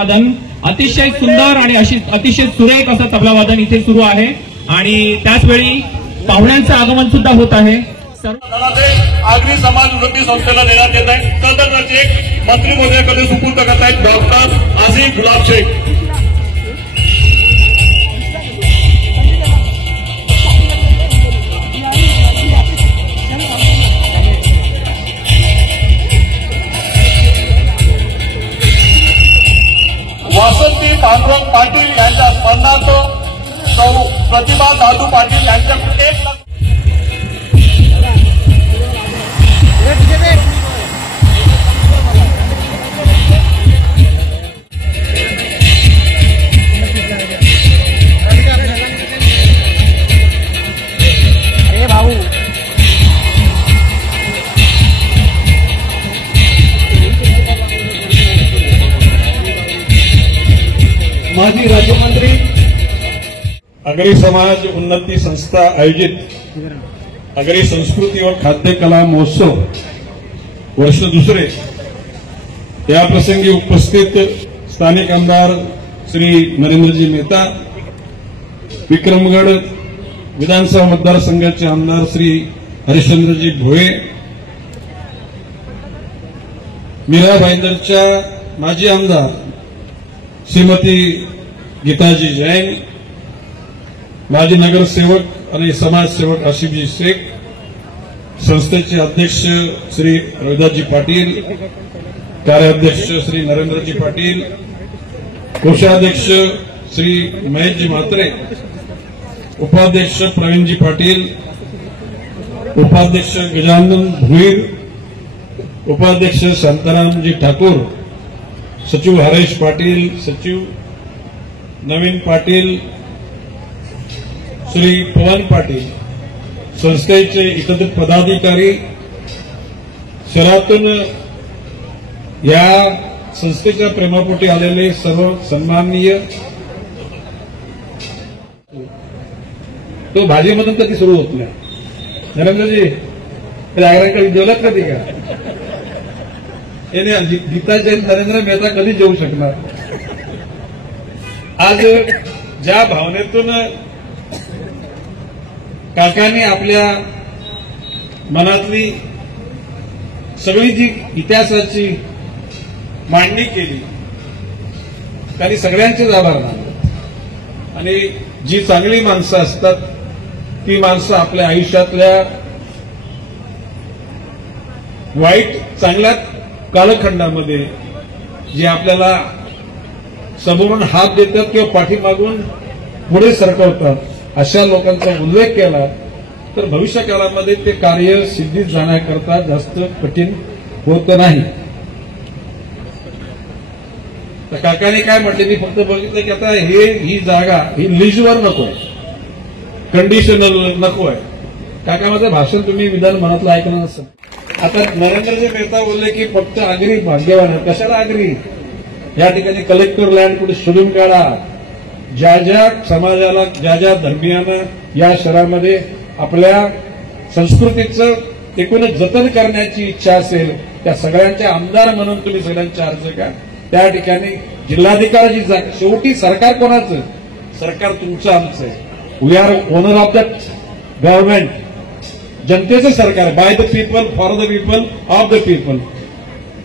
वादन अतिशय सुंदर आणि अतिशय सुरेख असं तबला वादन इथे सुरू आहे आणि त्याचवेळी पाहुण्यांचं आगमन सुद्धा होत आहे। आगरी समाज उन्नती संस्थेला देण्यात येत आहे। सदर चेक मंत्री महोदयाकडे सुपूर्द करत आहेत डॉक्टर आसिफ गुलाब शेख। वासंती पांडुरंग पाटील यांच्या स्मरणार्थ सौ प्रतिभा दादू पाटील यांच्याकडून 1 लाख माजी राज्यमंत्री आगरी समाज उन्नती संस्था आयोजित आगरी संस्कृती व खाद्य कला महोत्सव वर्ष दुसरे या प्रसंगी उपस्थित स्थानिक आमदार श्री नरेंद्रजी मेहता, विक्रमगड विधानसभा मतदारसंघाचे आमदार श्री हरिश्चंद्रजी भोये, मीरा भाईंदरच्या माजी आमदार श्रीमती गीताजी जैन, माजी नगरसेवक आणि समाजसेवक आशिफजी शेख, संस्थेचे अध्यक्ष श्री रविदासजी पाटील, कार्याध्यक्ष श्री नरेंद्रजी पाटील, कोषाध्यक्ष श्री महेशजी म्हात्रे, उपाध्यक्ष प्रवीणजी पाटील, उपाध्यक्ष गजानन भुईर, उपाध्यक्ष शांतारामजी ठाकूर, सचिव हरेश पाटील, सचिव नवीन पाटील, श्री पवन पाटील, संस्थेचे एकत्रित पदाधिकारी, शहरातून या संस्थेच्या प्रेमापोटी आलेले सर्व सन्माननीय, तो भाजीमधून कधी सुरू होत नाही। नरेंद्रजी आग्रह जेवलात कधी का याने गीता जैन नरेंद्र मेहता कधी जेवू शकणार। आज ज्या भावनेतून काकांनी आपल्या मनातली सगळी जी इतिहासाची मांडणी केली त्यांनी सगळ्यांचेच आभार मानले आणि जी चांगली माणसं असतात ती माणसं आपल्या आयुष्यातल्या वाईट चांगल्या कालखंडामध्ये जे आपल्याला समोरून हात देतात किंवा पाठीमागून पुढे सरकवतात अशा लोकांचा उल्लेख केला तर भविष्य काळामध्ये ते कार्य सिद्धीत जाण्याकरता जास्त कठीण होत नाही। तर काकाने काय म्हटले मी फक्त बघितलं की आता ही जागा ही लीजवर नकोय, कंडिशनल नकोय। काका माझं भाषण तुम्ही विधान मनातलं ऐकलं नसेल। आता नरेंद्रजी मेहता बोलले की फक्त आगरी भाग्यवान आहे। कशाला आगरी? या ठिकाणी कलेक्टर लँड कुठे शोधून काढा। ज्या ज्या समाजाला ज्या ज्या धर्मियानं या शहरामध्ये आपल्या संस्कृतीचं एकूणच जतन करण्याची इच्छा असेल त्या सगळ्यांचे आमदार म्हणून तुम्ही सगळ्यांचे अर्ज का त्या ठिकाणी जिल्हाधिकाऱ्याची जागा। शेवटी सरकार कोणाचं? सरकार तुमचं आमचं आहे। We are owner of the government, जनतेचं सरकार, by the people, for the people, of the people.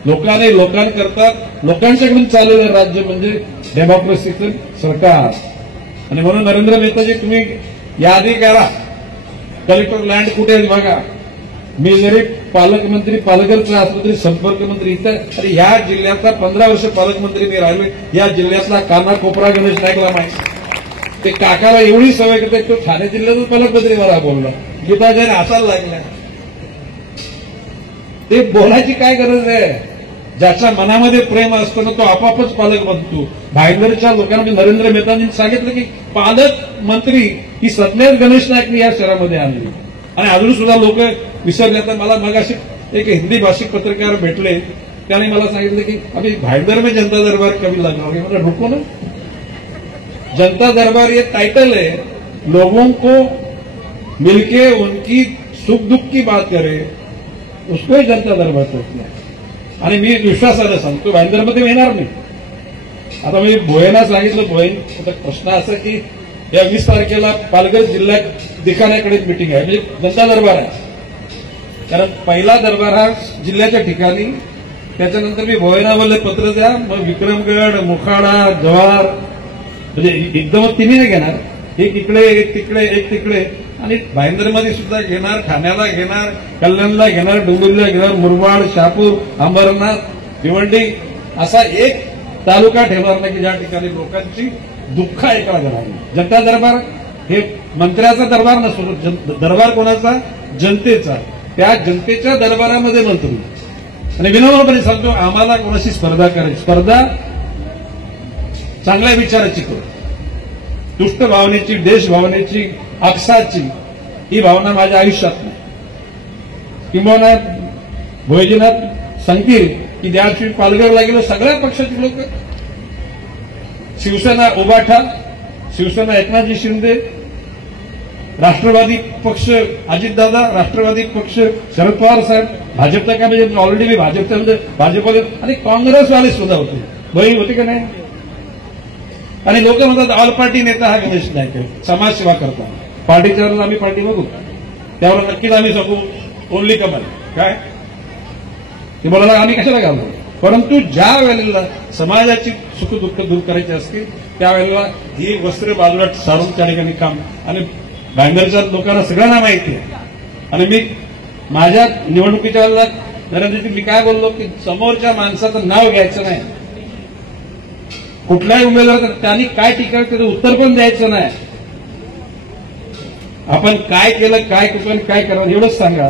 लोकांनी लोकांकरता लोकांच्याकडून चाललेलं राज्य म्हणजे डेमोक्रेसीचं सरकार। आणि म्हणून नरेंद्र मेहताजी तुम्ही यादी करा कलेक्टर लँड कुठे बघा। मी जरी पालकमंत्री पालघरचा असलो तरी संपर्क मंत्री इथं आणि ह्या जिल्ह्याचा 15 वर्ष पालकमंत्री मी राहिलोय। या जिल्ह्यातला कानाकोपरा गणेश नाईकला माहिती, ते काकाला एवढी सवय करते तो ठाणे जिल्ह्यातून पालकमंत्री मला बोलला, गीता जैन हसायला लागल्या। ते बोलायची काय गरज आहे? ज्याच्या मनामध्ये प्रेम असतं ना तो आपापच पालक बनतो। भाईंदरच्या लोकांना मी नरेंद्र मेहतांनी सांगितलं की पालकमंत्री ही सत्याच गणेश नाईकने या शहरामध्ये आणली आणि अजून सुद्धा लोक विसरले। तर मला मगाशी एक हिंदी भाषिक पत्रकार भेटले, त्याने मला सांगितलं की अभी भाईंदर में जनता दरबार कभी लगाओगे? मतलब रुको ना, जनता दरबार ये टाइटल है, लोगों को मिलके उनकी सुख दुख की बात करे उसको जनता दरबार करते हैं। आणि मी विश्वासाने सांगतो भाईंदरमध्ये येणार नाही। आता मी भोयना सांगितलं भोयन. आता प्रश्न असा की या 20 तारखेला पालघर जिल्ह्यात दिखाण्याकडे मिटिंग आहे, म्हणजे जनता दरबार आहे. कारण पहिला दरबार हा जिल्ह्याच्या ठिकाणी, त्याच्यानंतर मी भोयनामध्ये पत्र द्या, मग विक्रमगड, मोखाडा, जव्हार, म्हणजे एकदम तिन्ही नाही घेणार, एक इकडे एक तिकडे एक तिकडे, आणि भाईंदरमध्ये सुद्धा घेणार, ठाण्याला घेणार, कल्याणला घेणार, डोंबिवलीला घेणार, मुरबाड, शहापूर, अंबरनाथ, भिवंडी असा एक तालुका ठेवणार नाही की ज्या ठिकाणी लोकांची दुःख ऐकायला जाणार नाही. जनता दरबार हे मंत्र्याचा दरबार नसतो, दरबार कोणाचा? जनतेचा. त्या जनतेच्या दरबारामध्ये मंत्री, आणि विनम्रपणे सांगतो, आम्हाला कोणाशी स्पर्धा करायची, स्पर्धा चांगल्या विचाराची करू, दुष्ट भावनेची, देश भावनेची, अक्षाची, ही भावना माझ्या आयुष्यात नाही. किंबहुना भोयजीनाथ सांगतील की ज्या दिवशी पालघरला गेलो सगळ्या पक्षाची लोक, शिवसेना उभाठा, शिवसेना एकनाथजी शिंदे, राष्ट्रवादी पक्ष अजितदादा, राष्ट्रवादी पक्ष शरद पवार साहेब, भाजपचा काय म्हणजे ऑलरेडी मी भाजपच्या म्हणजे भाजपवाले आणि काँग्रेसवाले सुद्धा होते. बहीण होते का नाही? आणि लोक म्हणतात ऑल पार्टी नेता हा गणेश नाईक आहे, समाजसेवा करता. पार्टीच्या आम्ही पार्टी बघू, त्यावर नक्कीच आम्ही सांगू ओनली कमल काय ते बोलायला आम्ही कशाला घालतो. परंतु ज्या वेळेला समाजाची सुखदुःख दूर करायची असते त्यावेळेला ही वस्त्र बाजूला सारून त्या ठिकाणी काम, आणि भाईंदरच्या लोकांना सगळ्यांना माहिती आहे. आणि मी माझ्या निवडणुकीच्या वेळेला नरेंद्रजी मी काय बोललो की समोरच्या माणसाचं नाव घ्यायचं नाही, कुठल्याही उमेदवार त्यांनी काय टीका त्याचं उत्तर पण द्यायचं नाही. आपण काय केलं, काय कुठं काय करावं एवढंच सांगा.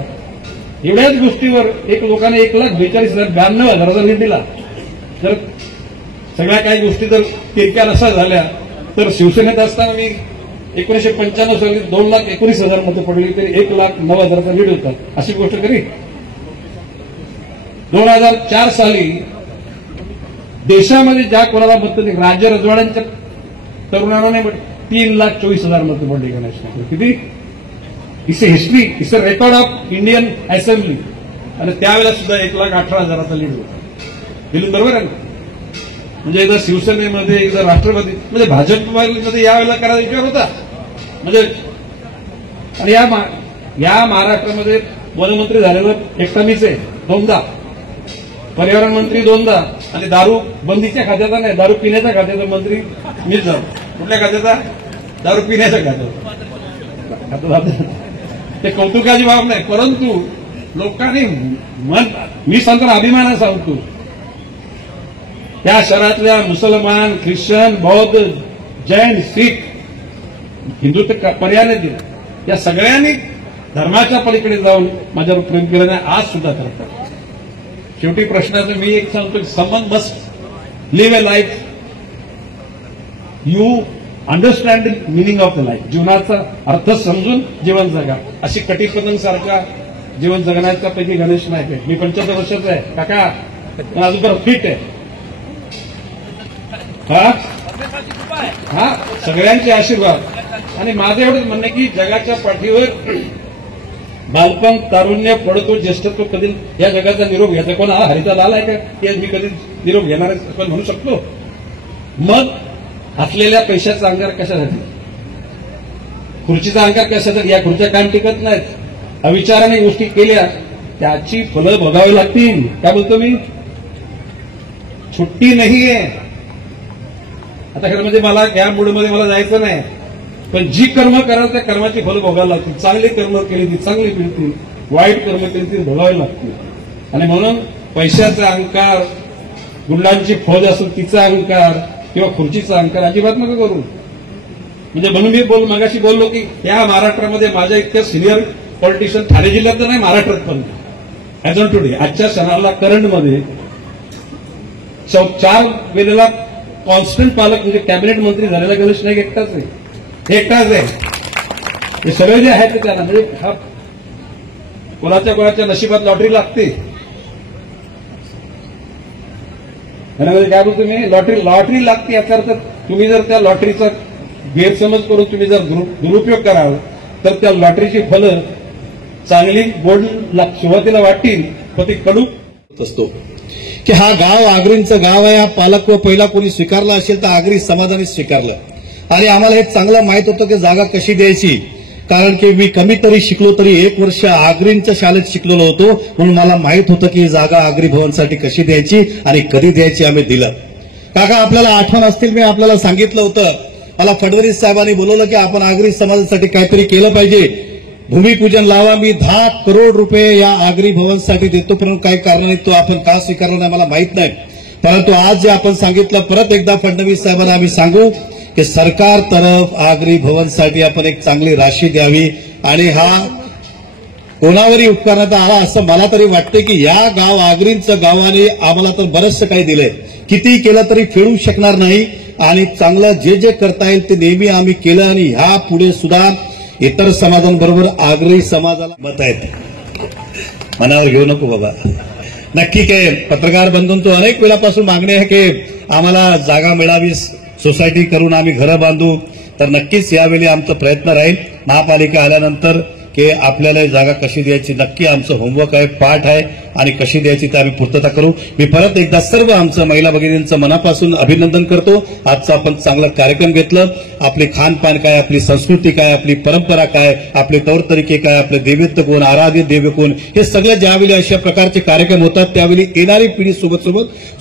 एवढ्याच गोष्टीवर एक लोकांना 1,42,092 लीड दिला. जर सगळ्या काही गोष्टी जर तिरक्या नसा झाल्या तर शिवसेनेत असताना मी 1995 साली 2,19,000 मतं पडली तरी 1,09,000 लीड होता. अशी गोष्ट तरी 2004 साली देशामध्ये ज्या कोणाला मतं दिली, राज्य रजवाड्यांच्या तरुणांना नाही 3,24,000 मतं पडली गणेश नाईक. किती? It's a history, it's a record of Indian assembly. आणि त्यावेळेला सुद्धा 1,18,000 लीड होता. दिल्ली बरोबर आहे ना? म्हणजे एकदा शिवसेनेमध्ये एकदा राष्ट्रवादी म्हणजे भाजपमध्ये यावेळेला करायचा विचार होता. म्हणजे आणि या महाराष्ट्रामध्ये वनमंत्री झालेलं एकटा मीच आहे, 2दा, पर्यावरण मंत्री 2दा, आणि दारू बंदीच्या खात्याचा नाही, दारू पिण्याच्या खात्याचा मंत्री मीच झालो. कुठल्या खात्याचा? दारू पिण्याच्या खात्याचा. ते कौतुकाची बाब नाही, परंतु लोकांनी मी सांगतो अभिमानाने सांगतो, त्या शहरातल्या मुसलमान, ख्रिश्चन, बौद्ध, जैन, शीख, हिंदू तर पर्याय दिला, या सगळ्यांनी धर्माच्या पलीकडे जाऊन माझ्यावर प्रेम केलं नाही, आज सुद्धा करतात. शेवटी प्रश्नाचं मी एक सांगतो की someone must live a life you understand meaning of the life. जीवनाचा अर्थ समजून जीवन जगा. अशी कटीपतंग सारखा जीवन जगण्याचा पैकी गणेश नाईक आहे. मी 75 वर्षाचा आहे काका, पण अजून तर फिट आहे. हा सगळ्यांचे आशीर्वाद. आणि माझं एवढंच म्हणणं की जगाच्या पाठीवर बालपण, तारुण्य, पडतो, ज्येष्ठत्व कधी या जगाचा निरोप घ्यायचा. कोण हरिता लाल आहे का की मी कधी निरोप घेणार आपण म्हणू शकतो? मग असलेल्या पैशाचा अंगार कशासाठी, खुर्चीचा अंगार कशासाठी? या खुर्च्या कायम टिकत नाहीत. अविचाराने गोष्टी केल्या त्याची फलं भोगावी लागतील. काय बोलतो मी? सुट्टी नाहीये. आता खरं म्हणजे मला या मूडमध्ये मला जायचं नाही, पण जी कर्म कराल त्या कर्माची फलं भोगायला लागतील. चांगली कर्म केली ती चांगली मिळतील, वाईट कर्म केली ती भोगावी लागतील. आणि म्हणून पैशाचा अहंकार, गुंडांची फौज असेल तिचा अहंकार किंवा खुर्चीचा अहंकार अजिबात नका करू. म्हणजे म्हणून मी मगाशी बोललो की या महाराष्ट्रामध्ये माझ्या इतक्या सिनियर पॉलिटिशियन ठाणे जिल्ह्यात नाही, महाराष्ट्रात पण ऍज ऑन टुडे आजच्या क्षणाला करंटमध्ये 4 वेळेला कॉन्स्टंट पालक म्हणजे कॅबिनेट मंत्री झालेला गणेश नाईक एकटाच आहे. एकटाच आहे. हे सगळे जे आहेत ते त्यांना म्हणजे हा कोणाच्या नशिबात लॉटरी लागते. काय बोलतो मी? लॉटरी लागते. याचा अर्थ तुम्ही जर त्या लॉटरीचा गैरसमज करून तुम्ही जर दुरुपयोग कराल तर त्या लॉटरीची फलं चांगली गोड सुरुवातीला वाटतील पण ती कडू असतो. की हा गाव आगरींचं गाव आहे, हा पालक व पहिला कोणी स्वीकारला असेल तर आगरी समाजाने स्वीकारलं आणि आम्हाला हे चांगलं माहित होतं की जागा कशी द्यायची, कारण की मी कमी तरी शिकलो तरी 1 वर्ष आगरींच्या शाळेत शिकलेलो होतो, म्हणून मला माहित होतं की ही जागा आगरी भवनसाठी कशी द्यायची आणि कधी द्यायची. आम्ही दिलं. काका आपल्याला आठवण असतील, मी आपल्याला सांगितलं होतं, मला फडणवीस साहेबांनी बोलवलं की आपण आगरी समाजासाठी काहीतरी केलं पाहिजे, भूमिपूजन लावा, मी 10 करोड रुपये या आगरी भवनसाठी देतो, परंतु काही कारणाने तो आपण का स्वीकारला नाही मला माहित नाही. परंतु आज जे आपण सांगितलं, परत एकदा फडणवीस साहेबांना आम्ही सांगू की सरकार तरफ आगरी भवनसाठी आपण एक चांगली राशी द्यावी आणि हा कोणावरही उपकारण्यात आला असं मला तरी वाटतं की या गाव आगरींचं गावाने आम्हाला तर बरंचसं काही दिलंय, किती केलं तरी फेडू शकणार नाही आणि चांगलं जे जे करता येईल ते नेहमी आम्ही केलं आणि ह्या पुढे सुद्धा इतर समाजांबरोबर आगरी समाजाला मत आहेत. मनावर घेऊ नको बाबा. नक्की काय पत्रकार बंधूंतो अनेक वेळापासून मागणी आहे की आम्हाला जागा मिळावी, सोसायटी करून आम्ही घरं बांधू, तर नक्कीच यावेळी आमचा प्रयत्न राहील महापालिका आल्यानंतर की आपल्याला ही जागा कशी द्यायची, नक्की आमचं होमवर्क आहे, पाठ आहे आणि कशी द्यायची ते आम्ही पूर्तता करू. मी परत एकदा सर्व आमचं महिला भगिनींचं मनापासून अभिनंदन करतो. आजचा आपण चांगला कार्यक्रम घेतलं. आपली खानपान काय, आपली संस्कृती काय, आपली परंपरा काय, आपले तौर तरीके काय, आपले दैवत्य कोण, आराध्य देव कोण, हे सगळे ज्यावेळी अशा प्रकारचे कार्यक्रम होतात त्यावेळी येणारी पिढी सोबत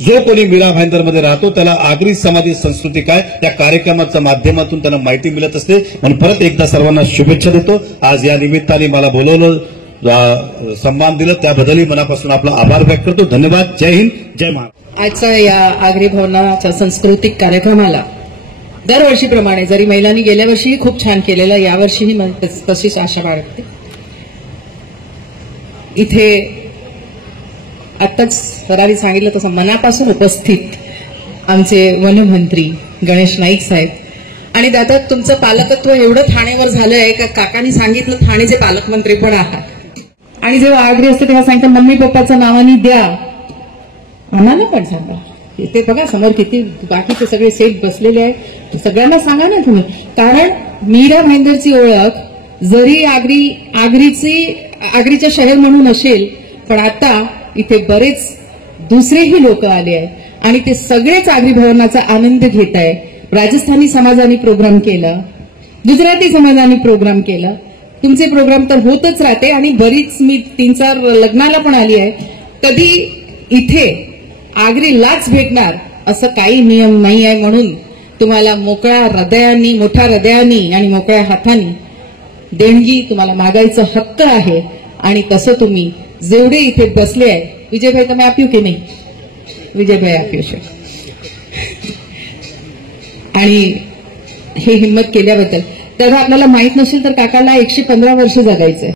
जो कोणी मीरा भाईंदरमध्ये राहतो त्याला आगरी समाजी संस्कृती काय त्या कार्यक्रमाच्या माध्यमातून त्यांना माहिती मिळत असते. म्हणून परत एकदा सर्वांना शुभेच्छा देतो. आज या निमित्ताने मला बोलवलं, सन्मान दिलं त्याबद्दलही मनापासून आपला आभार व्यक्त करतो. धन्यवाद. जय हिंद, जय महाराष्ट्र. आजच्या या आगरी भवनाच्या सांस्कृतिक कार्यक्रमाला दरवर्षीप्रमाणे जरी महिलांनी गेल्या वर्षीही खूप छान केलेलं, यावर्षीही तशीच आशा बाळगते. इथे आत्ताच सरांनी सांगितलं तसं मनापासून उपस्थित आमचे वनमंत्री गणेश नाईक साहेब आणि दादा तुमचं पालकत्व एवढं ठाण्यावर झालंय का काकांनी सांगितलं ठाण्याचे पालकमंत्री पण आहात. आणि जेव्हा आगरी असते तेव्हा सांगतात मम्मी पप्पाच्या नावाने द्या, आम्हाला पण सांगा. ते बघा समोर किती बाकीचे सगळे सेट बसलेले आहेत, सगळ्यांना सांगा ना तुम्ही. कारण मीरा भाईंदरची ओळख जरी आगरीचं शहर म्हणून असेल, पण आता इथे बरेच दुसरेही लोक आले आहेत आणि ते सगळेच आगरी भवनाचा आनंद घेत आहे. राजस्थानी समाजाने प्रोग्राम केलं, गुजराती समाजाने प्रोग्राम केलं, तुमचे प्रोग्राम तर होतच राहते आणि बरीच मी 3-4 लग्नाला पण आली आहे. कधी इथे आगरीलाच भेटणार असं काही नियम नाही आहे. म्हणून तुम्हाला मोकळ्या हृदयानी आणि मोकळ्या हातानी देणगी तुम्हाला मागायचा हक्क आहे आणि तसं तुम्ही जेवढे इथे बसले आहे, विजयभाई तुम्ही आप्यू की नाही, विजयभाई आप्यू आणि हे हिंमत केल्याबद्दल. तेव्हा आपल्याला माहित नसेल तर काकाला 115 वर्ष जगायचंय.